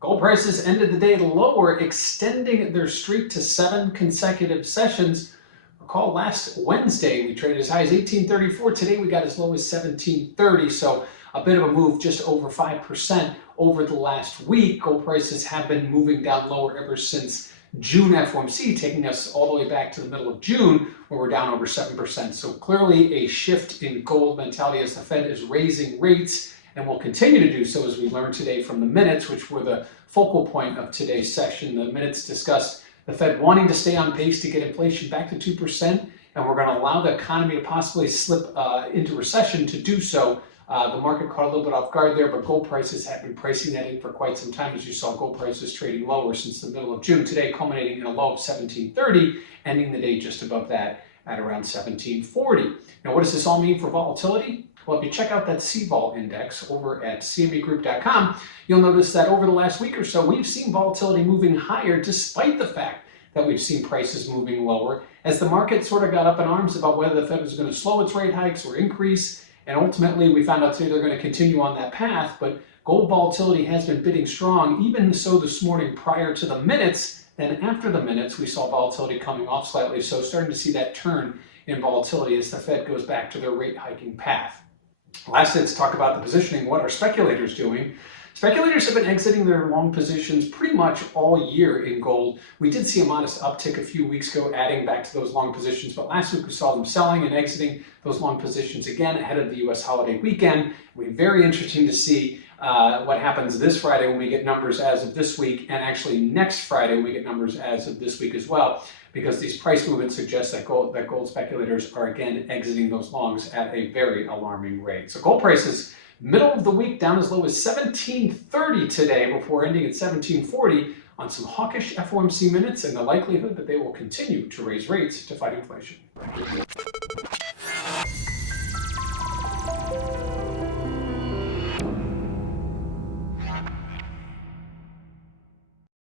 Gold prices ended the day lower, extending their streak to 7 consecutive sessions. Recall last Wednesday we traded as high as 1834. Today we got as low as 1730. So a bit of a move, just over 5% over the last week. Gold prices have been moving down lower ever since June FOMC, taking us all the way back to the middle of June, where we're down over 7%. So clearly a shift in gold mentality as the Fed is raising rates and will continue to do so, as we learned today from the minutes, which were the focal point of today's session. The minutes discussed the Fed wanting to stay on pace to get inflation back to 2%, and we're going to allow the economy to possibly slip into recession to do so. The market caught a little bit off guard there, but gold prices have been pricing that in for quite some time, as you saw gold prices trading lower since the middle of June. Today, culminating in a low of 1730, ending the day just above that at around 1740. Now, what does this all mean for volatility? Well, if you check out that CVOL index over at cmegroup.com, you'll notice that over the last week or so, we've seen volatility moving higher despite the fact that we've seen prices moving lower, as the market sort of got up in arms about whether the Fed was going to slow its rate hikes or increase. And ultimately, we found out today they're going to continue on that path, but gold volatility has been bidding strong, even so this morning prior to the minutes. Then after the minutes, we saw volatility coming off slightly, so starting to see that turn in volatility as the Fed goes back to their rate hiking path. Lastly, let's talk about the positioning. What are speculators doing? Speculators have been exiting their long positions pretty much all year in gold. We did see a modest uptick a few weeks ago, adding back to those long positions, but last week we saw them selling and exiting those long positions again ahead of the U.S. holiday weekend. It'll be very interesting to see what happens this Friday when we get numbers as of this week, and actually next Friday when we get numbers as of this week as well, because these price movements suggest that gold speculators are again exiting those longs at a very alarming rate. So gold prices middle of the week down as low as 1730 today before ending at 1740 on some hawkish FOMC minutes and the likelihood that they will continue to raise rates to fight inflation.